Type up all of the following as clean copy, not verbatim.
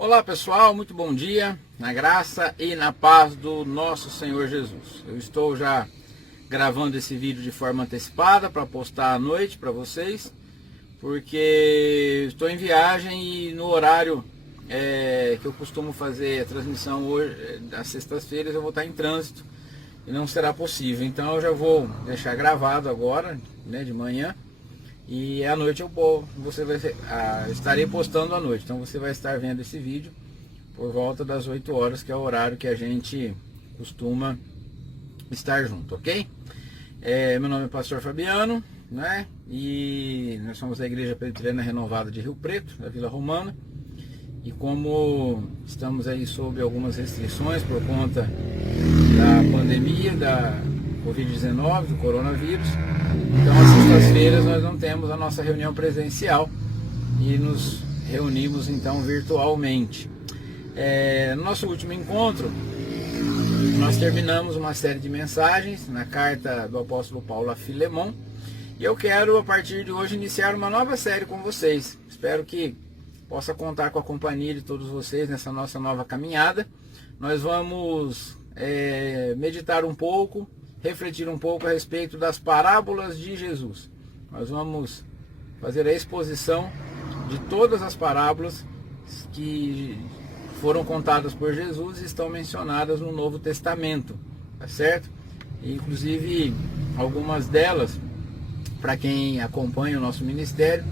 Olá pessoal, muito bom dia, na graça e na paz do nosso Senhor Jesus. Eu estou já gravando esse vídeo de forma antecipada para postar à noite para vocês, porque estou em viagem e no horário que eu costumo fazer a transmissão hoje, às sextas-feiras, eu vou estar em trânsito e não será possível. Então eu já vou deixar gravado agora, de manhã. E à noite estarei postando à noite. Então você vai estar vendo esse vídeo por volta das 8 horas, que é o horário que a gente costuma estar junto, ok? Meu nome é Pastor Fabiano, né? E nós somos da Igreja Presbiteriana Renovada de Rio Preto, da Vila Romana. E como estamos aí sob algumas restrições por conta da pandemia, da Covid-19, do coronavírus, então às sextas-feiras nós não temos a nossa reunião presencial e nos reunimos então virtualmente. No nosso último encontro, nós terminamos uma série de mensagens na carta do apóstolo Paulo a Filemon, e eu quero a partir de hoje iniciar uma nova série com vocês. Espero que possa contar com a companhia de todos vocês nessa nossa nova caminhada. Nós vamos meditar um pouco, refletir um pouco a respeito das parábolas de Jesus. Nós vamos fazer a exposição de todas as parábolas que foram contadas por Jesus e estão mencionadas no Novo Testamento, tá certo? E, inclusive, algumas delas, para quem acompanha o nosso ministério,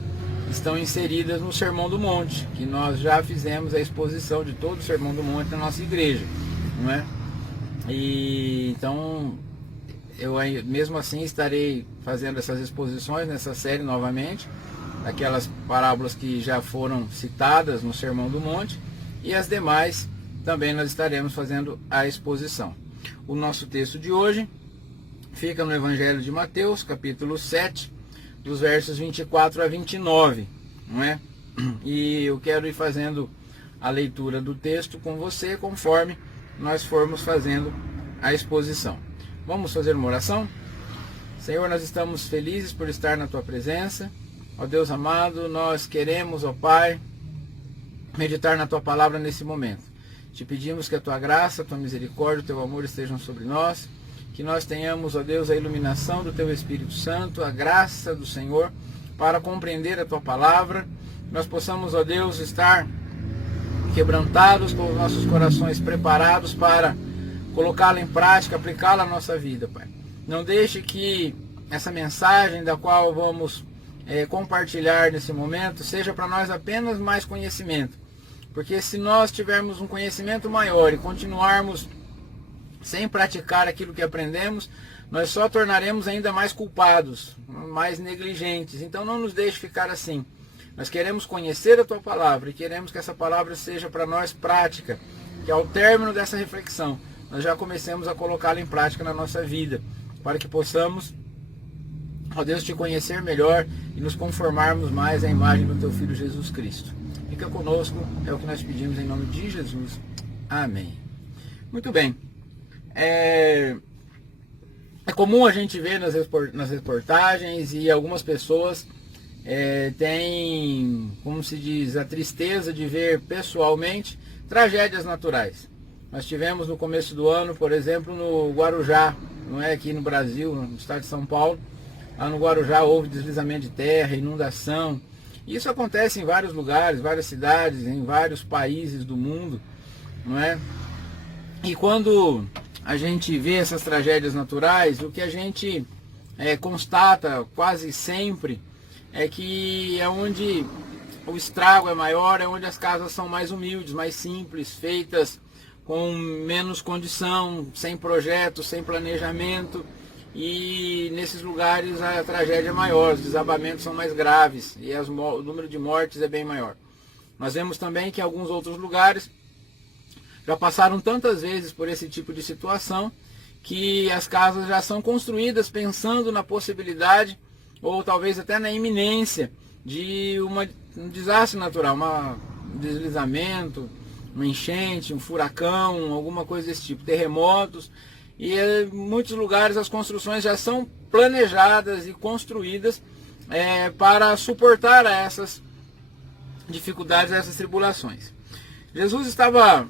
estão inseridas no Sermão do Monte, que nós já fizemos a exposição de todo o Sermão do Monte na nossa igreja, não é? E então eu mesmo assim estarei fazendo essas exposições nessa série novamente, aquelas parábolas que já foram citadas no Sermão do Monte, e as demais também nós estaremos fazendo a exposição. O nosso texto de hoje fica no Evangelho de Mateus, capítulo 7, dos versos 24 a 29, não é? E eu quero ir fazendo a leitura do texto com você conforme nós formos fazendo a exposição. Vamos fazer uma oração? Senhor, nós estamos felizes por estar na Tua presença. Ó Deus amado, nós queremos, ó Pai, meditar na Tua palavra nesse momento. Te pedimos que a Tua graça, a Tua misericórdia, o Teu amor estejam sobre nós, que nós tenhamos, ó Deus, a iluminação do Teu Espírito Santo, a graça do Senhor, para compreender a Tua palavra. Nós possamos, ó Deus, estar quebrantados, com os nossos corações preparados para colocá-la em prática, aplicá-la à nossa vida, Pai. Não deixe que essa mensagem da qual vamos compartilhar nesse momento seja para nós apenas mais conhecimento. Porque se nós tivermos um conhecimento maior e continuarmos sem praticar aquilo que aprendemos, nós só tornaremos ainda mais culpados, mais negligentes. Então não nos deixe ficar assim. Nós queremos conhecer a Tua palavra e queremos que essa palavra seja para nós prática, que ao término dessa reflexão nós já comecemos a colocá-la em prática na nossa vida, para que possamos, ó Deus, Te conhecer melhor e nos conformarmos mais à imagem do Teu Filho Jesus Cristo. Fica conosco, é o que nós pedimos em nome de Jesus. Amém. Muito bem. É comum a gente ver nas reportagens, e algumas pessoas têm, como se diz, a tristeza de ver pessoalmente tragédias naturais. Nós tivemos no começo do ano, por exemplo, no Guarujá, não é aqui no Brasil, no estado de São Paulo. Lá no Guarujá houve deslizamento de terra, inundação. Isso acontece em vários lugares, várias cidades, em vários países do mundo, não é? E quando a gente vê essas tragédias naturais, o que a gente constata quase sempre é que é onde o estrago é maior, é onde as casas são mais humildes, mais simples, feitas com menos condição, sem projeto, sem planejamento, e nesses lugares a tragédia é maior, os desabamentos são mais graves e o número de mortes é bem maior. Nós vemos também que alguns outros lugares já passaram tantas vezes por esse tipo de situação que as casas já são construídas pensando na possibilidade, ou talvez até na iminência, de um desastre natural, um deslizamento, uma enchente, um furacão, alguma coisa desse tipo, terremotos. E em muitos lugares as construções já são planejadas e construídas para suportar essas dificuldades, essas tribulações. Jesus estava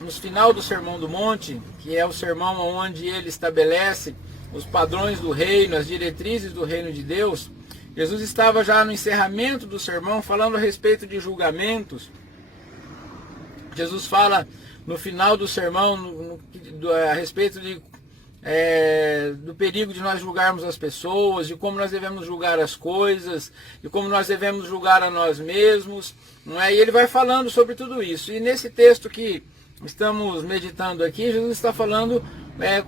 no final do Sermão do Monte, que é o sermão onde ele estabelece os padrões do reino, as diretrizes do reino de Deus. Jesus estava já no encerramento do sermão, falando a respeito de julgamentos. Jesus fala no final do sermão a respeito do perigo de nós julgarmos as pessoas, de como nós devemos julgar as coisas, de como nós devemos julgar a nós mesmos, não é? E ele vai falando sobre tudo isso. E nesse texto que estamos meditando aqui, Jesus está falando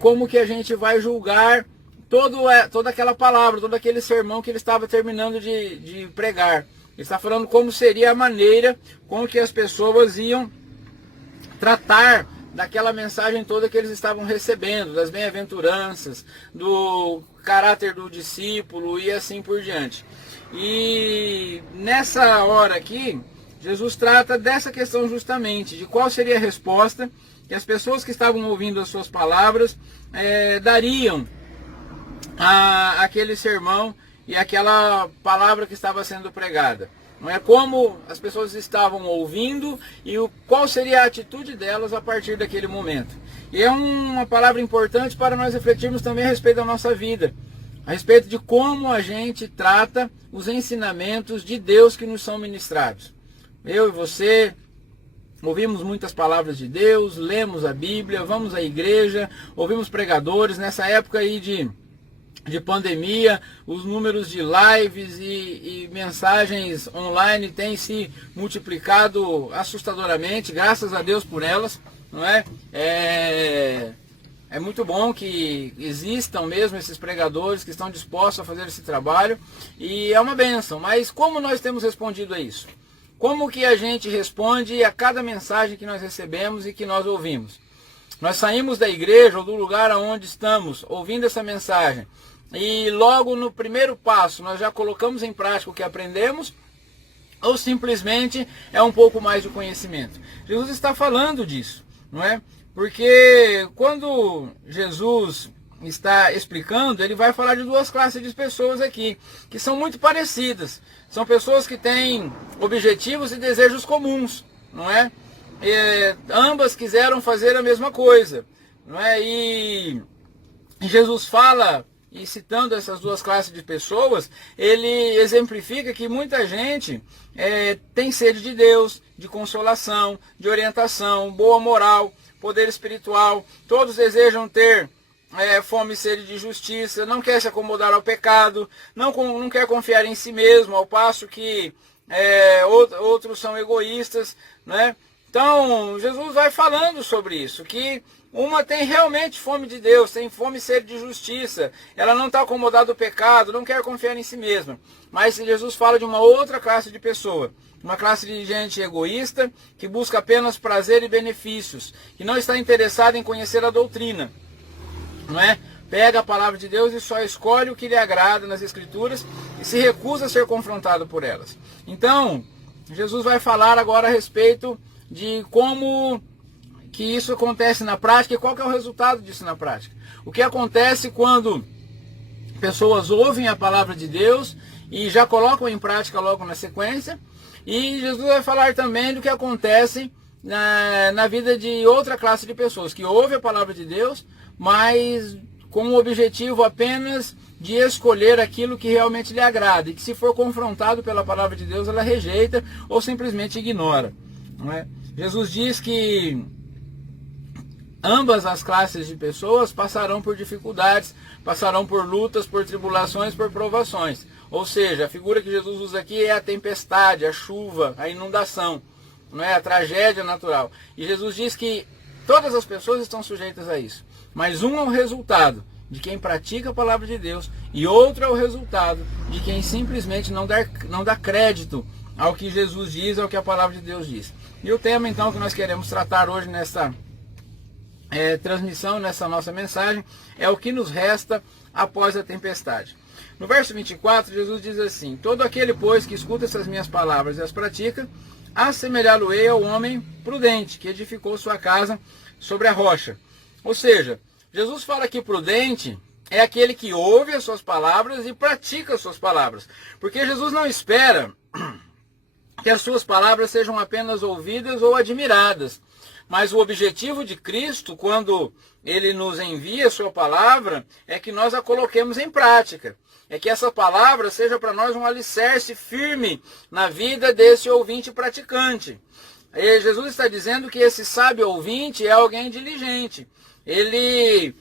como que a gente vai julgar toda aquela palavra, todo aquele sermão que ele estava terminando de pregar. Ele está falando como seria a maneira com que as pessoas iam tratar daquela mensagem toda que eles estavam recebendo, das bem-aventuranças, do caráter do discípulo e assim por diante. E nessa hora aqui, Jesus trata dessa questão justamente, de qual seria a resposta que as pessoas que estavam ouvindo as suas palavras dariam àquele sermão e àquela palavra que estava sendo pregada. Não é como as pessoas estavam ouvindo e qual seria a atitude delas a partir daquele momento. E é uma palavra importante para nós refletirmos também a respeito da nossa vida, a respeito de como a gente trata os ensinamentos de Deus que nos são ministrados. Eu e você ouvimos muitas palavras de Deus, lemos a Bíblia, vamos à igreja, ouvimos pregadores. Nessa época aí de pandemia, os números de lives e mensagens online têm se multiplicado assustadoramente, graças a Deus por elas, não é? É muito bom que existam mesmo esses pregadores que estão dispostos a fazer esse trabalho, e é uma bênção. Mas como nós temos respondido a isso? Como que a gente responde a cada mensagem que nós recebemos e que nós ouvimos? Nós saímos da igreja ou do lugar onde estamos ouvindo essa mensagem, e logo no primeiro passo nós já colocamos em prática o que aprendemos, ou simplesmente é um pouco mais de conhecimento? Jesus está falando disso, não é? Porque quando Jesus está explicando, ele vai falar de duas classes de pessoas aqui, que são muito parecidas. São pessoas que têm objetivos e desejos comuns, não é? Ambas quiseram fazer a mesma coisa, não é? E Jesus fala, e citando essas duas classes de pessoas, ele exemplifica que muita gente tem sede de Deus, de consolação, de orientação, boa moral, poder espiritual. Todos desejam ter fome e sede de justiça, não quer se acomodar ao pecado, não quer confiar em si mesmo, ao passo que outros são egoístas, né? Então, Jesus vai falando sobre isso, que uma tem realmente fome de Deus, tem fome e sede de justiça, ela não está acomodada ao pecado, não quer confiar em si mesma. Mas Jesus fala de uma outra classe de pessoa, uma classe de gente egoísta, que busca apenas prazer e benefícios, que não está interessada em conhecer a doutrina, não é? Pega a palavra de Deus e só escolhe o que lhe agrada nas Escrituras e se recusa a ser confrontado por elas. Então, Jesus vai falar agora a respeito de como que isso acontece na prática e qual que é o resultado disso na prática. O que acontece quando pessoas ouvem a palavra de Deus e já colocam em prática logo na sequência. E Jesus vai falar também do que acontece na vida de outra classe de pessoas, que ouve a palavra de Deus, mas com o objetivo apenas de escolher aquilo que realmente lhe agrada, e que se for confrontado pela palavra de Deus, ela rejeita ou simplesmente ignora, não é? Jesus diz que ambas as classes de pessoas passarão por dificuldades, passarão por lutas, por tribulações, por provações. Ou seja, a figura que Jesus usa aqui é a tempestade, a chuva, a inundação, não é? A tragédia natural. E Jesus diz que todas as pessoas estão sujeitas a isso. Mas um é o resultado de quem pratica a palavra de Deus, e outro é o resultado de quem simplesmente não dá crédito ao que Jesus diz, ao que a palavra de Deus diz. E o tema então que nós queremos tratar hoje nessa transmissão, nessa nossa mensagem, é o que nos resta após a tempestade. No verso 24, Jesus diz assim: todo aquele, pois, que escuta essas minhas palavras e as pratica, assemelhá-lo-ei ao homem prudente, que edificou sua casa sobre a rocha. Ou seja, Jesus fala que prudente é aquele que ouve as suas palavras e pratica as suas palavras. Porque Jesus não espera que as suas palavras sejam apenas ouvidas ou admiradas. Mas o objetivo de Cristo, quando Ele nos envia a sua palavra, é que nós a coloquemos em prática. É que essa palavra seja para nós um alicerce firme na vida desse ouvinte praticante. E Jesus está dizendo que esse sábio ouvinte é alguém diligente. Ele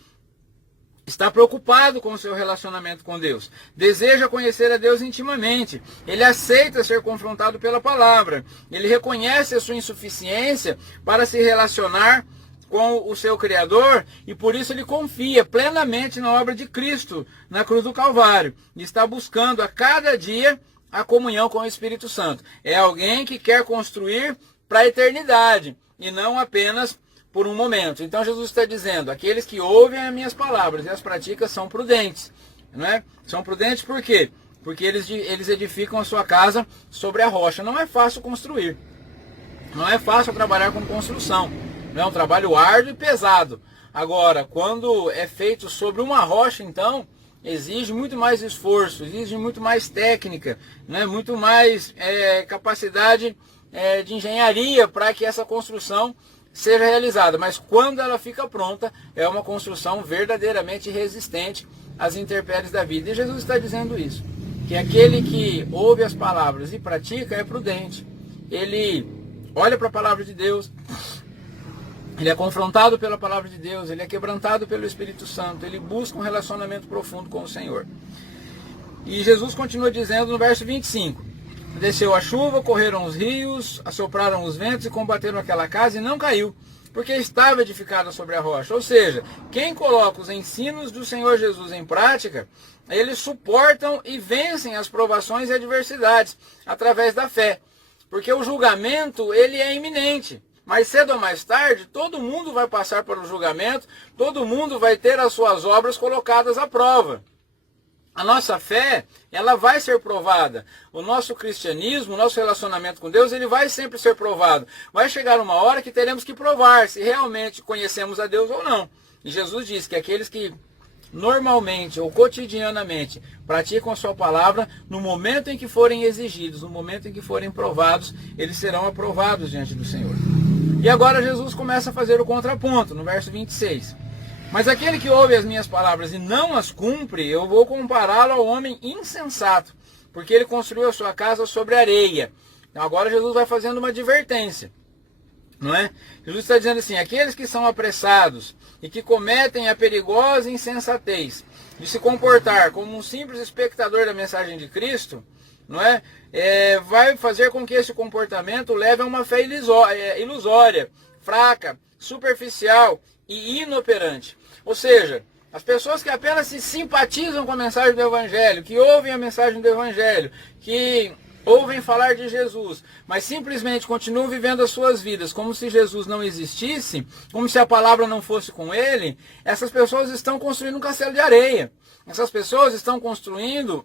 está preocupado com o seu relacionamento com Deus. Deseja conhecer a Deus intimamente. Ele aceita ser confrontado pela palavra. Ele reconhece a sua insuficiência para se relacionar com o seu Criador e por isso ele confia plenamente na obra de Cristo na cruz do Calvário. E está buscando a cada dia a comunhão com o Espírito Santo. É alguém que quer construir para a eternidade e não apenas por um momento. Então Jesus está dizendo, aqueles que ouvem as minhas palavras e as praticam são prudentes. Não é? São prudentes por quê? Porque eles edificam a sua casa sobre a rocha. Não é fácil construir. Não é fácil trabalhar com construção. Não é um trabalho árduo e pesado. Agora, quando é feito sobre uma rocha, então, exige muito mais esforço, exige muito mais técnica, né? Muito mais capacidade de engenharia para que essa construção seja realizada, mas quando ela fica pronta, é uma construção verdadeiramente resistente às intempéries da vida. E Jesus está dizendo isso, que aquele que ouve as palavras e pratica é prudente. Ele olha para a palavra de Deus, ele é confrontado pela palavra de Deus, ele é quebrantado pelo Espírito Santo, ele busca um relacionamento profundo com o Senhor. E Jesus continua dizendo no verso 25, desceu a chuva, correram os rios, assopraram os ventos e combateram aquela casa e não caiu, porque estava edificada sobre a rocha. Ou seja, quem coloca os ensinos do Senhor Jesus em prática, eles suportam e vencem as provações e adversidades através da fé. Porque o julgamento, ele é iminente. Mais cedo ou mais tarde, todo mundo vai passar pelo julgamento, todo mundo vai ter as suas obras colocadas à prova. A nossa fé, ela vai ser provada. O nosso cristianismo, o nosso relacionamento com Deus, ele vai sempre ser provado. Vai chegar uma hora que teremos que provar se realmente conhecemos a Deus ou não. E Jesus diz que aqueles que normalmente ou cotidianamente praticam a sua palavra, no momento em que forem exigidos, no momento em que forem provados, eles serão aprovados diante do Senhor. E agora Jesus começa a fazer o contraponto, no verso 26. Mas aquele que ouve as minhas palavras e não as cumpre, eu vou compará-lo ao homem insensato, porque ele construiu a sua casa sobre areia. Então agora Jesus vai fazendo uma advertência, não é? Jesus está dizendo assim, aqueles que são apressados e que cometem a perigosa insensatez de se comportar como um simples espectador da mensagem de Cristo, não é? Vai fazer com que esse comportamento leve a uma fé ilusória, fraca, superficial e inoperante. Ou seja, as pessoas que apenas se simpatizam com a mensagem do Evangelho, que ouvem a mensagem do Evangelho, que ouvem falar de Jesus, mas simplesmente continuam vivendo as suas vidas como se Jesus não existisse, como se a palavra não fosse com ele, essas pessoas estão construindo um castelo de areia. Essas pessoas estão construindo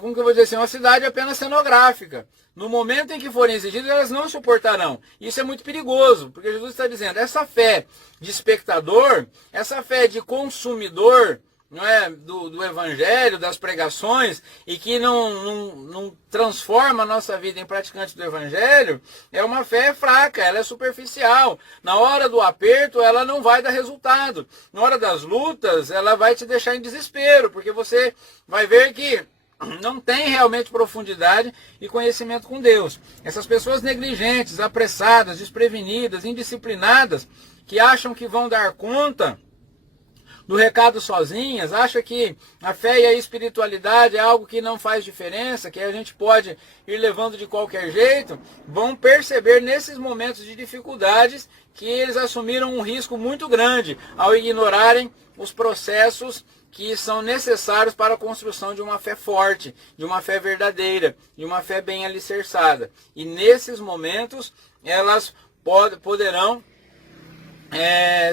como que eu vou dizer assim, uma cidade apenas cenográfica. No momento em que forem exigidas, elas não suportarão. Isso é muito perigoso, porque Jesus está dizendo, essa fé de espectador, essa fé de consumidor, não é, do Evangelho, das pregações, e que não transforma a nossa vida em praticante do Evangelho, é uma fé fraca, ela é superficial. Na hora do aperto, ela não vai dar resultado. Na hora das lutas, ela vai te deixar em desespero, porque você vai ver que não tem realmente profundidade e conhecimento com Deus. Essas pessoas negligentes, apressadas, desprevenidas, indisciplinadas, que acham que vão dar conta do recado sozinhas, acham que a fé e a espiritualidade é algo que não faz diferença, que a gente pode ir levando de qualquer jeito, vão perceber nesses momentos de dificuldades que eles assumiram um risco muito grande ao ignorarem os processos que são necessários para a construção de uma fé forte, de uma fé verdadeira, de uma fé bem alicerçada. E nesses momentos, elas poderão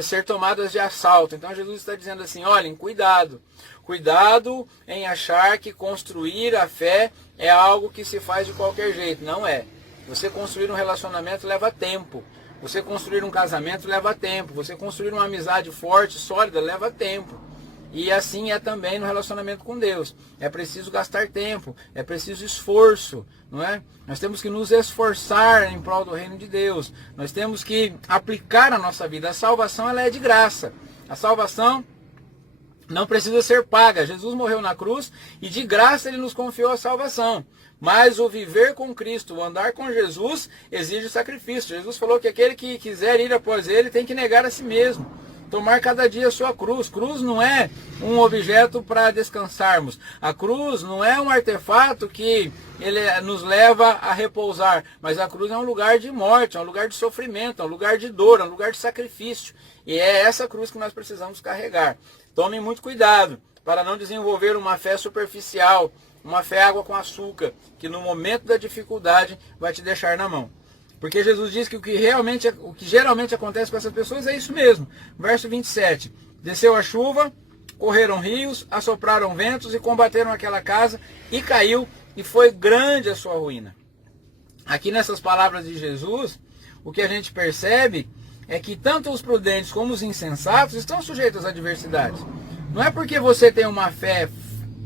ser tomadas de assalto. Então Jesus está dizendo assim, olhem, cuidado. Cuidado em achar que construir a fé é algo que se faz de qualquer jeito. Não é. Você construir um relacionamento leva tempo. Você construir um casamento leva tempo. Você construir uma amizade forte, sólida, leva tempo. E assim é também no relacionamento com Deus. É preciso gastar tempo, é preciso esforço, não é? Nós temos que nos esforçar em prol do reino de Deus. Nós temos que aplicar a nossa vida. A salvação, ela é de graça. A salvação não precisa ser paga. Jesus morreu na cruz e de graça ele nos confiou a salvação. Mas o viver com Cristo, o andar com Jesus, exige sacrifício. Jesus falou que aquele que quiser ir após ele tem que negar a si mesmo. Tomar cada dia a sua cruz. Cruz não é um objeto para descansarmos. A cruz não é um artefato que ele nos leva a repousar. Mas a cruz é um lugar de morte, é um lugar de sofrimento, é um lugar de dor, é um lugar de sacrifício. E é essa cruz que nós precisamos carregar. Tomem muito cuidado para não desenvolver uma fé superficial, uma fé água com açúcar, que no momento da dificuldade vai te deixar na mão. Porque Jesus diz que o que geralmente acontece com essas pessoas é isso mesmo. Verso 27. Desceu a chuva, correram rios, assopraram ventos e combateram aquela casa, e caiu, e foi grande a sua ruína. Aqui nessas palavras de Jesus, o que a gente percebe é que tanto os prudentes como os insensatos estão sujeitos às adversidades. Não é porque você tem uma fé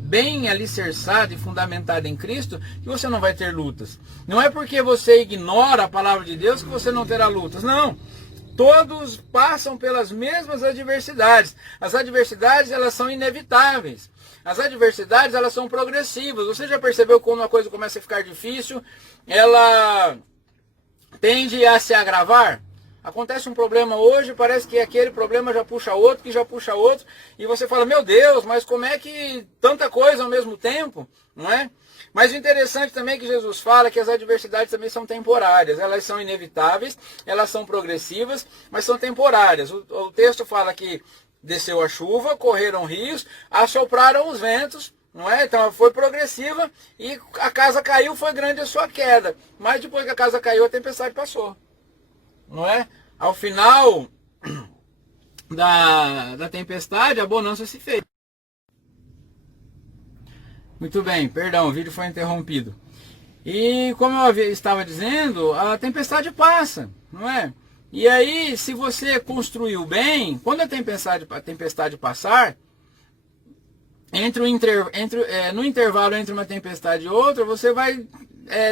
bem alicerçada e fundamentada em Cristo que você não vai ter lutas. Não é porque você ignora a palavra de Deus que você não terá lutas. Não. Todos passam pelas mesmas adversidades. As adversidades, elas são inevitáveis. As adversidades, elas são progressivas. Você já percebeu quando uma coisa começa a ficar difícil, ela tende a se agravar? Acontece um problema hoje, parece que aquele problema já puxa outro, que já puxa outro, e você fala, meu Deus, mas como é que tanta coisa ao mesmo tempo, não é? Mas o interessante também é que Jesus fala que as adversidades também são temporárias, elas são inevitáveis, elas são progressivas, mas são temporárias. O texto fala que desceu a chuva, correram rios, assopraram os ventos, não é? Então foi progressiva e a casa caiu, foi grande a sua queda, mas depois que a casa caiu, a tempestade passou. Não é? Ao final da tempestade, a bonança se fez. Muito bem, perdão, o vídeo foi interrompido. E como eu estava dizendo, a tempestade passa, não é? E aí, se você construiu bem, quando a tempestade passar, no intervalo entre uma tempestade e outra, você vai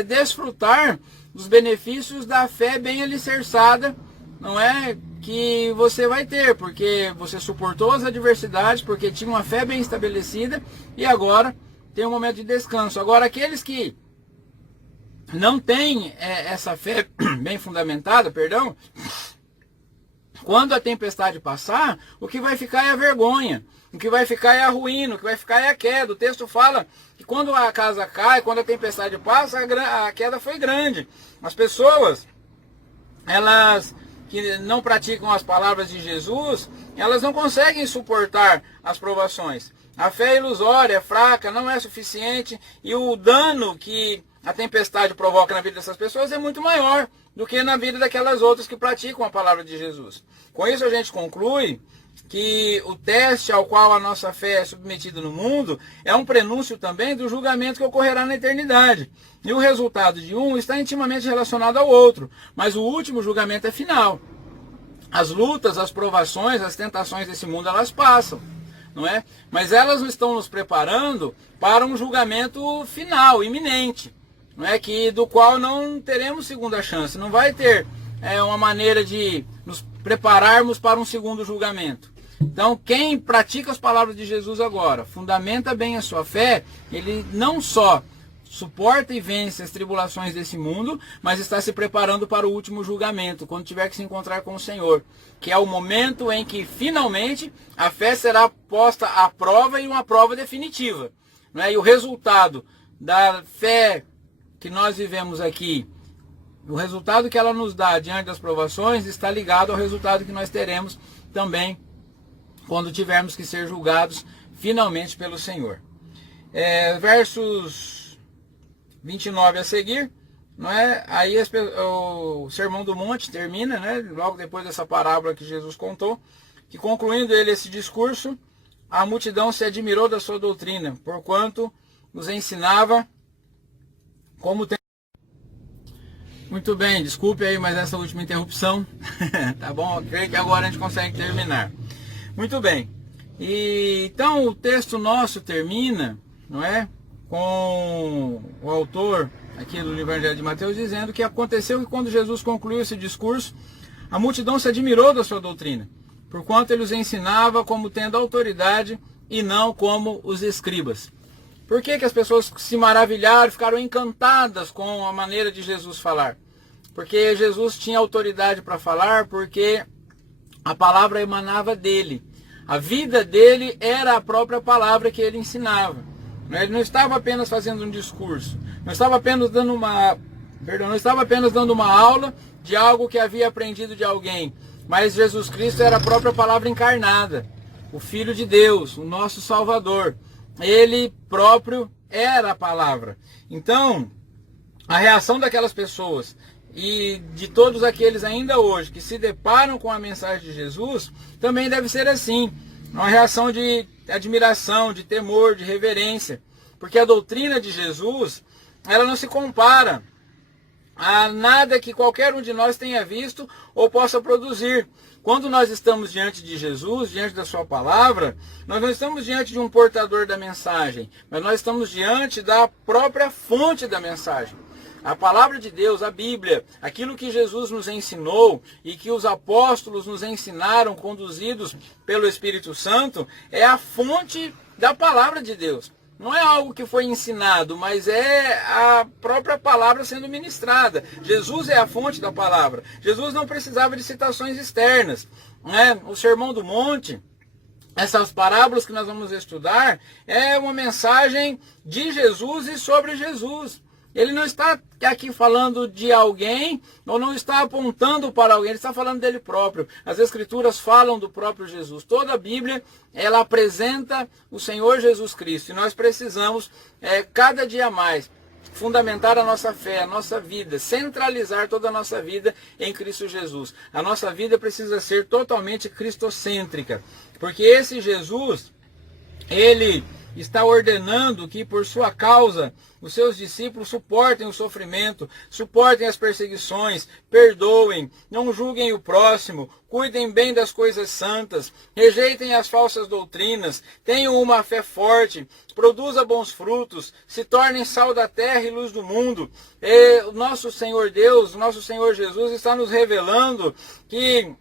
desfrutar dos benefícios da fé bem alicerçada, não é? Que você vai ter, porque você suportou as adversidades, porque tinha uma fé bem estabelecida e agora tem um momento de descanso. Agora, aqueles que não têm essa fé bem fundamentada, quando a tempestade passar, o que vai ficar é a vergonha, o que vai ficar é a ruína, o que vai ficar é a queda. O texto fala que quando a casa cai, quando a tempestade passa, a queda foi grande. As pessoas, elas que não praticam as palavras de Jesus, elas não conseguem suportar as provações. A fé é ilusória, é fraca, não é suficiente, e o dano que a tempestade provoca na vida dessas pessoas é muito maior do que na vida daquelas outras que praticam a palavra de Jesus. Com isso a gente conclui que o teste ao qual a nossa fé é submetida no mundo é um prenúncio também do julgamento que ocorrerá na eternidade. E o resultado de um está intimamente relacionado ao outro, mas o último julgamento é final. As lutas, as provações, as tentações desse mundo, elas passam, não é? Mas elas estão nos preparando para um julgamento final, iminente, não é? Do qual não teremos segunda chance, não vai ter uma maneira de nos prepararmos para um segundo julgamento. Então, quem pratica as palavras de Jesus agora, fundamenta bem a sua fé, ele não só suporta e vence as tribulações desse mundo, mas está se preparando para o último julgamento, quando tiver que se encontrar com o Senhor, que é o momento em que finalmente a fé será posta à prova e uma prova definitiva, não é? E o resultado da fé que nós vivemos aqui, o resultado que ela nos dá diante das provações, está ligado ao resultado que nós teremos também quando tivermos que ser julgados finalmente pelo Senhor. Versos 29 a seguir, não é? Aí o Sermão do Monte termina, né? Logo depois dessa parábola que Jesus contou, que concluindo ele esse discurso, a multidão se admirou da sua doutrina, porquanto nos ensinava como tem... Muito bem, desculpe aí, mas essa última interrupção, tá bom? Eu creio que agora a gente consegue terminar. Muito bem, E então o texto nosso termina, não é, com o autor aqui do Evangelho de Mateus dizendo que aconteceu que quando Jesus concluiu esse discurso, a multidão se admirou da sua doutrina, porquanto ele os ensinava como tendo autoridade e não como os escribas. Por que as pessoas se maravilharam, ficaram encantadas com a maneira de Jesus falar? Porque Jesus tinha autoridade para falar, porque a palavra emanava dele. A vida dele era a própria palavra que ele ensinava. Ele não estava apenas fazendo um discurso, não estava apenas dando uma aula de algo que havia aprendido de alguém, mas Jesus Cristo era a própria palavra encarnada, o Filho de Deus, o nosso Salvador. Ele próprio era a palavra. Então, a reação daquelas pessoas e de todos aqueles ainda hoje que se deparam com a mensagem de Jesus, também deve ser assim, uma reação de admiração, de temor, de reverência, porque a doutrina de Jesus, ela não se compara a nada que qualquer um de nós tenha visto ou possa produzir. Quando nós estamos diante de Jesus, diante da sua palavra, nós não estamos diante de um portador da mensagem, mas nós estamos diante da própria fonte da mensagem. A palavra de Deus, a Bíblia, aquilo que Jesus nos ensinou e que os apóstolos nos ensinaram, conduzidos pelo Espírito Santo, é a fonte da palavra de Deus. Não é algo que foi ensinado, mas é a própria palavra sendo ministrada. Jesus é a fonte da palavra. Jesus não precisava de citações externas, né? O Sermão do Monte, essas parábolas que nós vamos estudar, é uma mensagem de Jesus e sobre Jesus. Ele não está aqui falando de alguém, ou não está apontando para alguém, ele está falando dele próprio. As Escrituras falam do próprio Jesus. Toda a Bíblia, ela apresenta o Senhor Jesus Cristo. E nós precisamos, cada dia mais, fundamentar a nossa fé, a nossa vida, centralizar toda a nossa vida em Cristo Jesus. A nossa vida precisa ser totalmente cristocêntrica, porque esse Jesus, ele está ordenando que por sua causa os seus discípulos suportem o sofrimento, suportem as perseguições, perdoem, não julguem o próximo, cuidem bem das coisas santas, rejeitem as falsas doutrinas, tenham uma fé forte, produza bons frutos, se tornem sal da terra e luz do mundo. O nosso Senhor Deus, o nosso Senhor Jesus está nos revelando que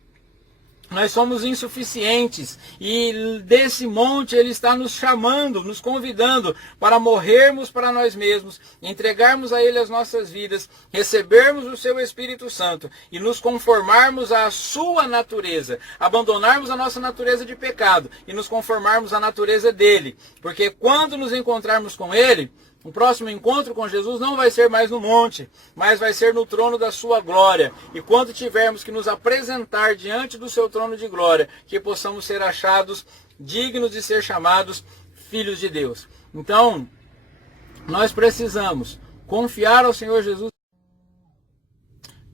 nós somos insuficientes e desse monte ele está nos chamando, nos convidando para morrermos para nós mesmos, entregarmos a ele as nossas vidas, recebermos o seu Espírito Santo e nos conformarmos à sua natureza, abandonarmos a nossa natureza de pecado e nos conformarmos à natureza dele, porque quando nos encontrarmos com ele, o próximo encontro com Jesus não vai ser mais no monte, mas vai ser no trono da sua glória. E quando tivermos que nos apresentar diante do seu trono de glória, que possamos ser achados dignos de ser chamados filhos de Deus. Então, nós precisamos confiar ao Senhor Jesus.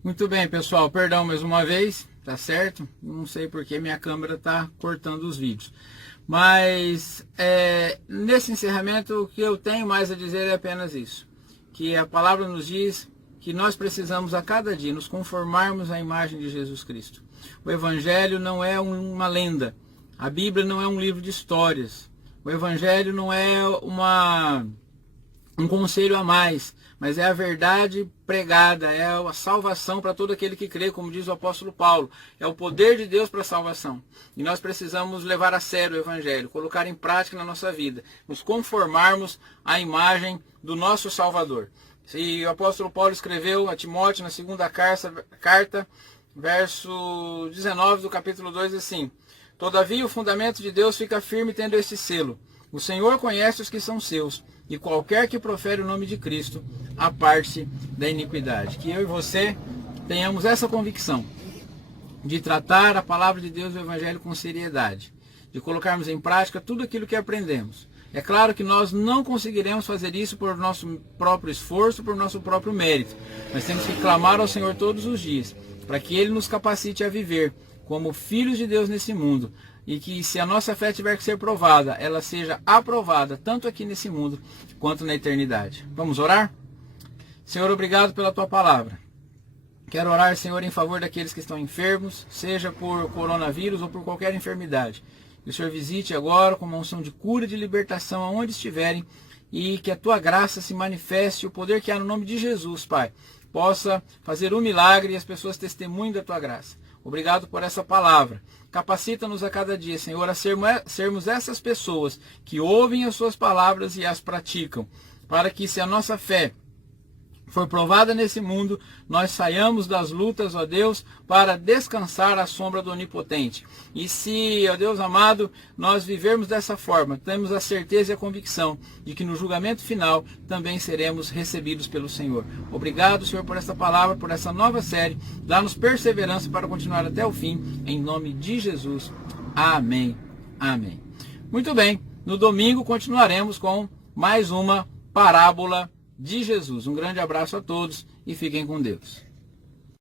Muito bem, pessoal, perdão mais uma vez, tá certo? Não sei porque minha câmera está cortando os vídeos. Mas nesse encerramento o que eu tenho mais a dizer é apenas isso, que a palavra nos diz que nós precisamos a cada dia nos conformarmos à imagem de Jesus Cristo. O Evangelho não é uma lenda, a Bíblia não é um livro de histórias, o Evangelho não é um conselho a mais, mas é a verdade pregada, é a salvação para todo aquele que crê, como diz o apóstolo Paulo. É o poder de Deus para a salvação. E nós precisamos levar a sério o Evangelho, colocar em prática na nossa vida, nos conformarmos à imagem do nosso Salvador. E o apóstolo Paulo escreveu a Timóteo na segunda carta, verso 19 do capítulo 2, assim: Todavia o fundamento de Deus fica firme tendo esse selo: o Senhor conhece os que são seus, e qualquer que profere o nome de Cristo, aparte-se da iniquidade. Que eu e você tenhamos essa convicção de tratar a palavra de Deus e o Evangelho com seriedade, de colocarmos em prática tudo aquilo que aprendemos. É claro que nós não conseguiremos fazer isso por nosso próprio esforço, por nosso próprio mérito. Nós temos que clamar ao Senhor todos os dias, para que Ele nos capacite a viver como filhos de Deus nesse mundo, e que se a nossa fé tiver que ser provada, ela seja aprovada, tanto aqui nesse mundo, quanto na eternidade. Vamos orar? Senhor, obrigado pela Tua palavra. Quero orar, Senhor, em favor daqueles que estão enfermos, seja por coronavírus ou por qualquer enfermidade. Que o Senhor visite agora com uma unção de cura e de libertação aonde estiverem, e que a tua graça se manifeste, o poder que há no nome de Jesus, Pai, possa fazer um milagre e as pessoas testemunhem da tua graça. Obrigado por essa palavra. Capacita-nos a cada dia, Senhor, a sermos essas pessoas que ouvem as suas palavras e as praticam, para que, se a nossa fé for provada nesse mundo, nós saiamos das lutas, ó Deus, para descansar à sombra do Onipotente. E se, ó Deus amado, nós vivermos dessa forma, temos a certeza e a convicção de que no julgamento final também seremos recebidos pelo Senhor. Obrigado, Senhor, por essa palavra, por essa nova série. Dá-nos perseverança para continuar até o fim, em nome de Jesus. Amém. Amém. Muito bem, no domingo continuaremos com mais uma parábola de Jesus. Um grande abraço a todos e fiquem com Deus.